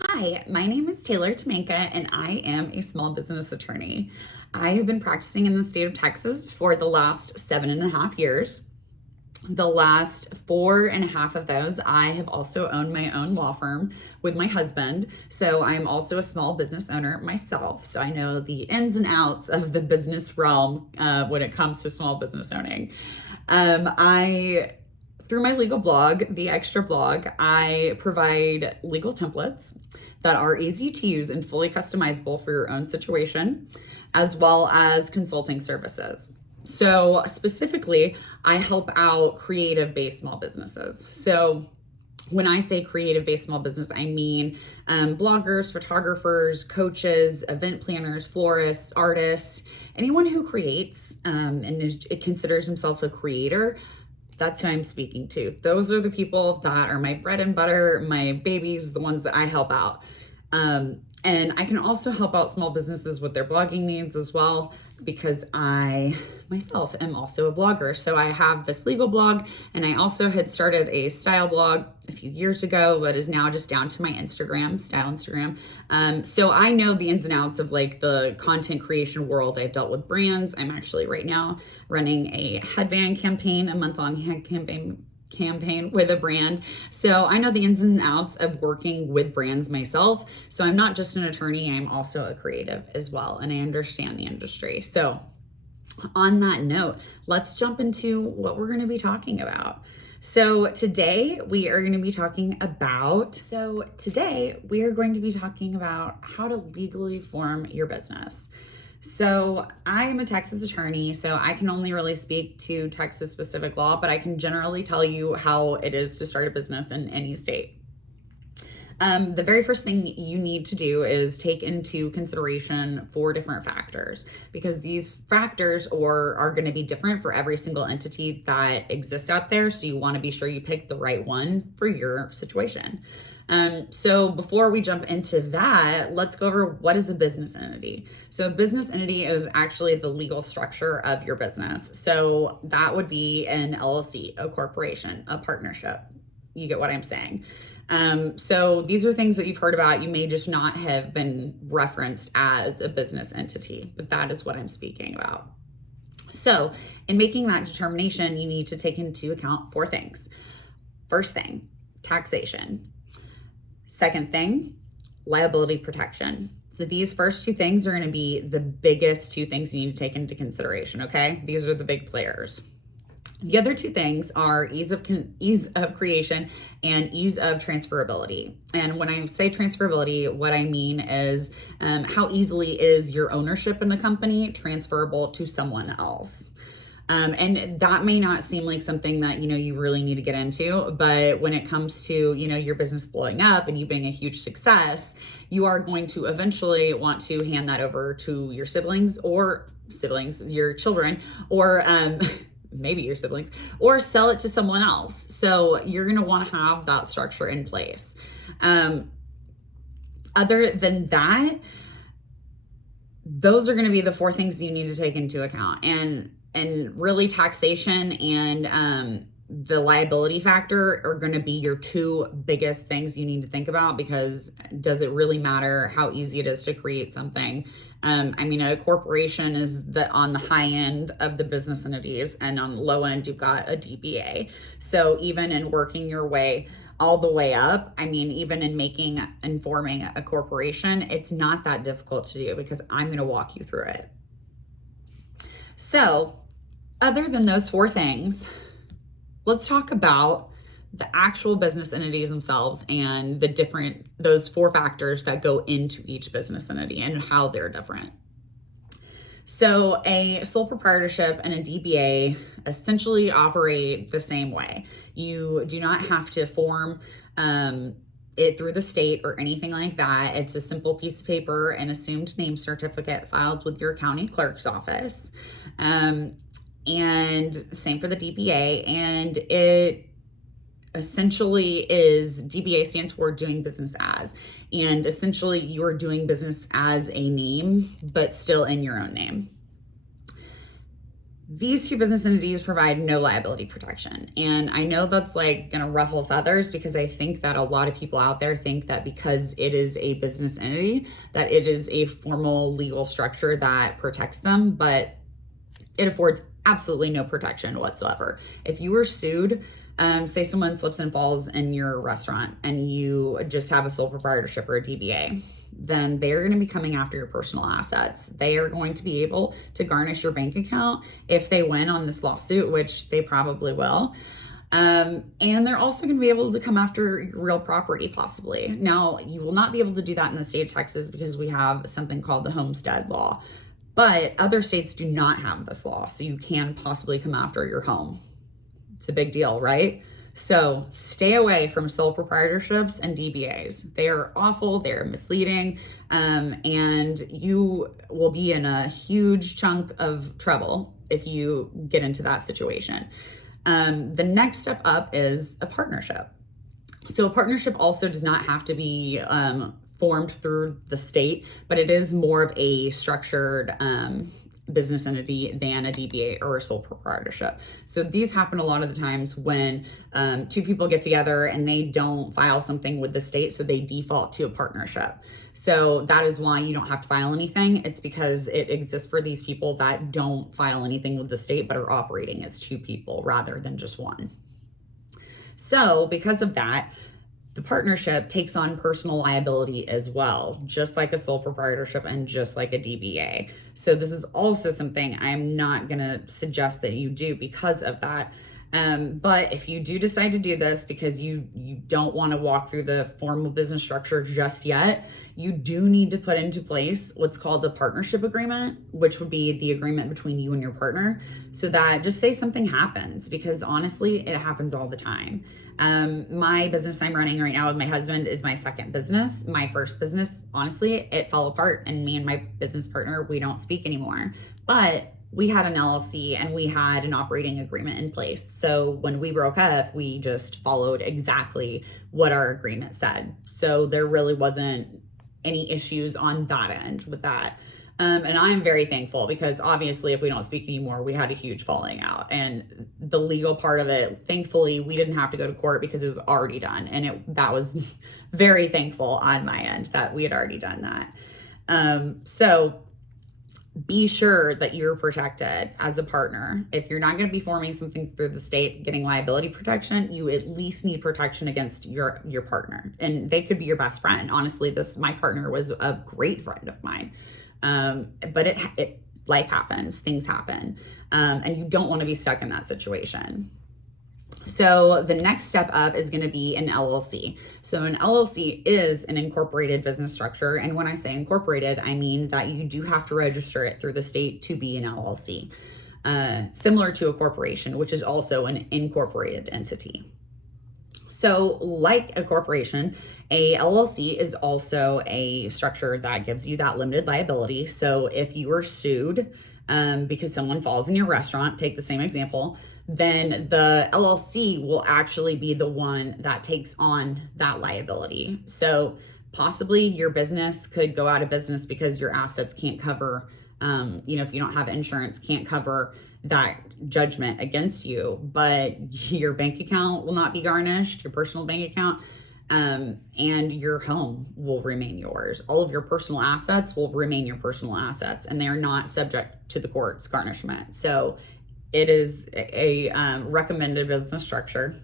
Hi, my name is Taylor Tamanka, and I am a small business attorney. I have been practicing in the state of Texas for the last 7.5 years. The last 4.5 of those, I have also owned my own law firm with my husband. So I'm also a small business owner myself. So I know the ins and outs of the business realm when it comes to small business owning. I through my legal blog, The Extra Blog, I provide legal templates that are easy to use and fully customizable for your own situation, as well as consulting services. So, specifically, I help out creative based small businesses. So, when I say creative based small business, I mean bloggers, photographers, coaches, event planners, florists, artists, anyone who creates it considers themselves a creator. That's who I'm speaking to. Those are the people that are my bread and butter, my babies, the ones that I help out. And I can also help out small businesses with their blogging needs as well, because I myself am also a blogger. So I have this legal blog, and I also had started a style blog a few years ago that is now just down to my Instagram, style Instagram. So I know the ins and outs of like the content creation world. I've dealt with brands. I'm actually right now running a headband campaign, a month-long campaign with a brand. So I know the ins and outs of working with brands myself. So I'm not just an attorney, I'm also a creative as well, and I understand the industry. So on that note, let's jump into what we're going to be talking about. Today we are going to be talking about how to legally form your business. So I am a Texas attorney, so I can only really speak to Texas specific law, but I can generally tell you how it is to start a business in any state. The very first thing you need to do is take into consideration 4 different factors, because these factors are going to be different for every single entity that exists out there. So you want to be sure you pick the right one for your situation. So before we jump into that, let's go over what is a business entity. So a business entity is actually the legal structure of your business. So that would be an LLC, a corporation, a partnership. You get what I'm saying? So these are things that you've heard about. You may just not have been referenced as a business entity, but that is what I'm speaking about. So in making that determination, you need to take into account 4 things. First thing, taxation. Second thing, liability protection. So these first 2 things are going to be the biggest 2 things you need to take into consideration, okay? These are the big players. The other 2 things are ease of creation and ease of transferability. And when I say transferability, what I mean is how easily is your ownership in the company transferable to someone else. And that may not seem like something that, you really need to get into, but when it comes to, your business blowing up and you being a huge success, you are going to eventually want to hand that over to your your children, or, maybe your siblings, or sell it to someone else. So you're going to want to have that structure in place. Other than that, those are going to be the 4 things you need to take into account. And really taxation and the liability factor are going to be your 2 biggest things you need to think about, because does it really matter how easy it is to create something? A corporation is on the high end of the business entities, and on the low end, you've got a DBA. So even in working your way all the way up, even in forming a corporation, it's not that difficult to do, because I'm going to walk you through it. So other than those 4 things, let's talk about the actual business entities themselves and those 4 factors that go into each business entity and how they're different. So a sole proprietorship and a DBA essentially operate the same way. You do not have to form it through the state or anything like that. It's a simple piece of paper, an assumed name certificate filed with your county clerk's office. And same for the DBA. And it essentially DBA stands for doing business as. And essentially you're doing business as a name, but still in your own name. These two business entities provide no liability protection. And I know that's like going to ruffle feathers, because I think that a lot of people out there think that because it is a business entity, that it is a formal legal structure that protects them, but it affords absolutely no protection whatsoever. If you were sued, say someone slips and falls in your restaurant and you just have a sole proprietorship or a DBA, then they're going to be coming after your personal assets. They are going to be able to garnish your bank account if they win on this lawsuit, which they probably will. And they're also going to be able to come after your real property, possibly. Now, you will not be able to do that in the state of Texas because we have something called the homestead law. But other states do not have this law, so you can possibly come after your home. It's a big deal, right? So stay away from sole proprietorships and DBAs. They are awful, they're misleading, and you will be in a huge chunk of trouble if you get into that situation. The next step up is a partnership. So a partnership also does not have to be formed through the state, but it is more of a structured business entity than a DBA or a sole proprietorship. So these happen a lot of the times when two people get together and they don't file something with the state, so they default to a partnership. So that is why you don't have to file anything. It's because it exists for these people that don't file anything with the state but are operating as two people rather than just one. So because of that, the partnership takes on personal liability as well, just like a sole proprietorship and just like a DBA. So this is also something I'm not going to suggest that you do because of that. But if you do decide to do this because you don't want to walk through the formal business structure just yet, you do need to put into place what's called a partnership agreement, which would be the agreement between you and your partner, so that just say something happens, because honestly, it happens all the time. My business I'm running right now with my husband is my second business. My first business, honestly, it fell apart, and me and my business partner, we don't speak anymore. But we had an LLC and we had an operating agreement in place. So when we broke up, we just followed exactly what our agreement said. So there really wasn't any issues on that end with that. And I'm very thankful, because obviously if we don't speak anymore, we had a huge falling out, and the legal part of it, thankfully we didn't have to go to court because it was already done. And that was very thankful on my end that we had already done that. So be sure that you're protected as a partner. If you're not going to be forming something through the state, getting liability protection, you at least need protection against your partner. And they could be your best friend. Honestly, my partner was a great friend of mine. But life happens, things happen, and you don't want to be stuck in that situation. So the next step up is going to be an LLC. So an LLC is an incorporated business structure. And when I say incorporated, I mean that you do have to register it through the state to be an LLC, similar to a corporation, which is also an incorporated entity. So like a corporation, a LLC is also a structure that gives you that limited liability. So if you were sued because someone falls in your restaurant, take the same example, then the LLC will actually be the one that takes on that liability. So possibly your business could go out of business because your assets can't cover, if you don't have insurance, can't cover that judgment against you, but your bank account will not be garnished, your personal bank account, and your home will remain yours. All of your personal assets will remain your personal assets, and they are not subject to the court's garnishment. So it is a recommended business structure.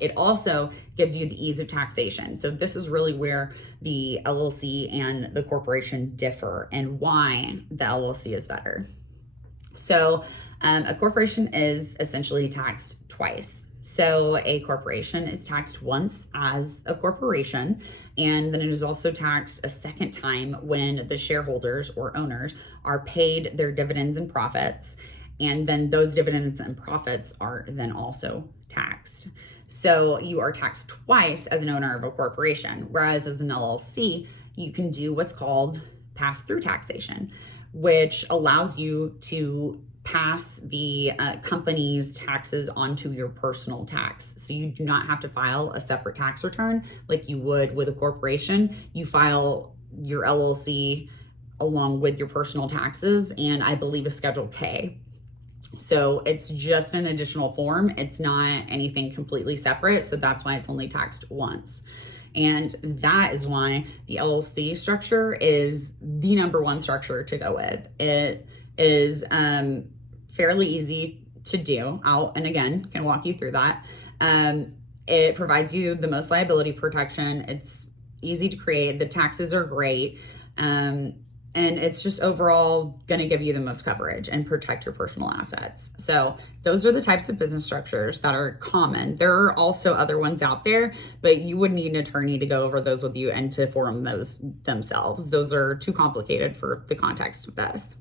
It also gives you the ease of taxation. So this is really where the LLC and the corporation differ, and why the LLC is better. So a corporation is essentially taxed twice. So a corporation is taxed once as a corporation, and then it is also taxed a second time when the shareholders or owners are paid their dividends and profits, and then those dividends and profits are then also taxed. So you are taxed twice as an owner of a corporation, whereas as an LLC, you can do what's called pass-through taxation, which allows you to pass the company's taxes onto your personal tax. So you do not have to file a separate tax return like you would with a corporation. You file your LLC along with your personal taxes, and I believe a Schedule K. So it's just an additional form. It's not anything completely separate. So that's why it's only taxed once. And that is why the LLC structure is the number one structure to go with. It is fairly easy to do. And again, can walk you through that. It provides you the most liability protection. It's easy to create. The taxes are great. And it's just overall going to give you the most coverage and protect your personal assets. So those are the types of business structures that are common. There are also other ones out there, but you would need an attorney to go over those with you and to form those themselves. Those are too complicated for the context of this.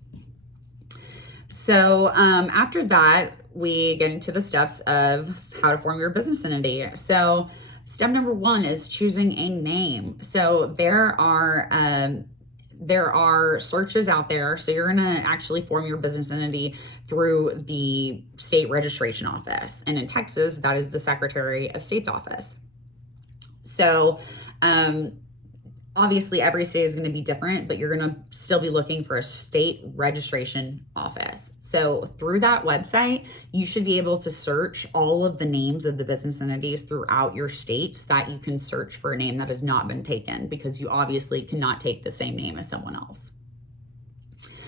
So after that, we get into the steps of how to form your business entity. So step number one is choosing a name. So there are searches out there. So you're going to actually form your business entity through the state registration office. And in Texas, that is the Secretary of State's office. So obviously every state is going to be different, but you're going to still be looking for a state registration office. So through that website, you should be able to search all of the names of the business entities throughout your state so that you can search for a name that has not been taken, because you obviously cannot take the same name as someone else.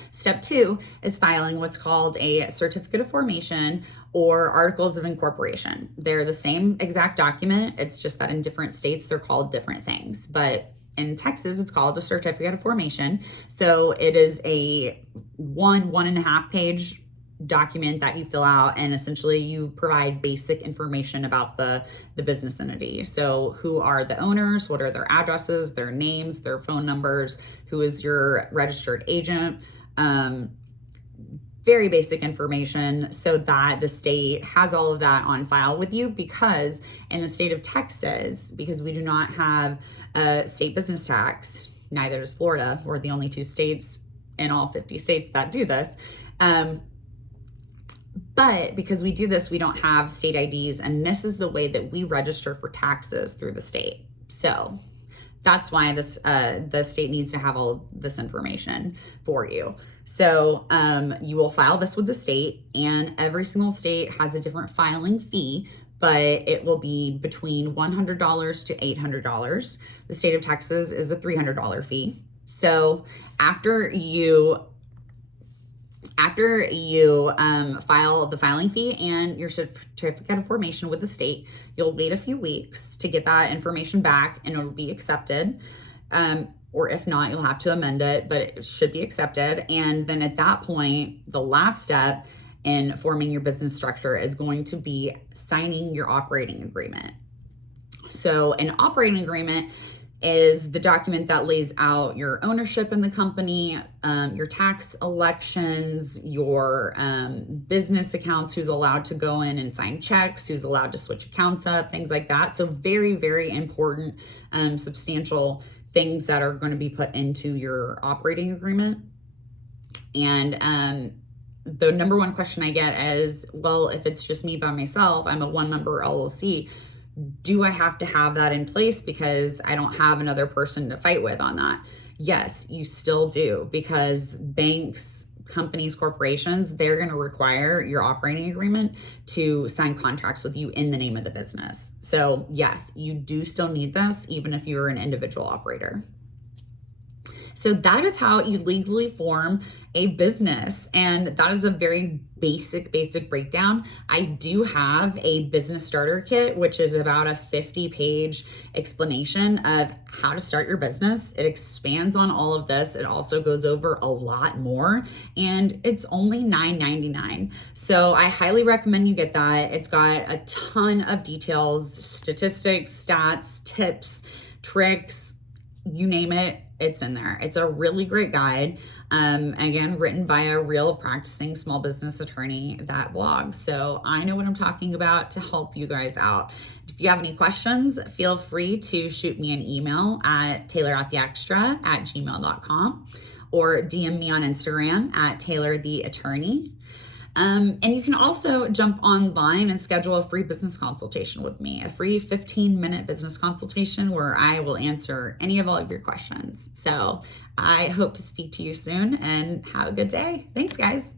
Step two is filing what's called a certificate of formation or articles of incorporation. They're the same exact document. It's just that in different states, they're called different things. But in Texas, it's called a certificate of formation. So it is a 1.5 page document that you fill out, and essentially you provide basic information about the business entity. So who are the owners, what are their addresses, their names, their phone numbers, who is your registered agent, very basic information so that the state has all of that on file with you, because in the state of Texas, because we do not have a state business tax, neither does Florida. We're the only two states in all 50 states that do this. But because we do this, we don't have state IDs, and this is the way that we register for taxes through the state. So that's why the state needs to have all this information for you. So you will file this with the state, and every single state has a different filing fee, but it will be between $100 to $800. The state of Texas is a $300 fee. So after you file the filing fee and your certificate of formation with the state, you'll wait a few weeks to get that information back, and it'll be accepted. Or if not, you'll have to amend it, but it should be accepted. And then at that point, the last step in forming your business structure is going to be signing your operating agreement. So an operating agreement is the document that lays out your ownership in the company, your tax elections, your business accounts, who's allowed to go in and sign checks, who's allowed to switch accounts up, things like that. So very, very important, substantial things that are going to be put into your operating agreement. And the number one question I get is, well, if it's just me by myself, I'm a one-member LLC, do I have to have that in place because I don't have another person to fight with on that? Yes, you still do, because banks, companies, corporations, they're going to require your operating agreement to sign contracts with you in the name of the business. So yes, you do still need this, even if you're an individual operator. So that is how you legally form a business. And that is a very basic breakdown. I do have a business starter kit, which is about a 50-page explanation of how to start your business. It expands on all of this. It also goes over a lot more, and it's only $9.99. So I highly recommend you get that. It's got a ton of details, statistics, stats, tips, tricks, you name it, it's in there. It's a really great guide. Again, written by a real practicing small business attorney that blogs. So I know what I'm talking about to help you guys out. If you have any questions, feel free to shoot me an email at taylorattheextra@gmail.com or DM me on Instagram at taylortheattorney. And you can also jump online and schedule a free business consultation with me, a free 15-minute business consultation where I will answer any of all of your questions. So I hope to speak to you soon, and have a good day. Thanks, guys.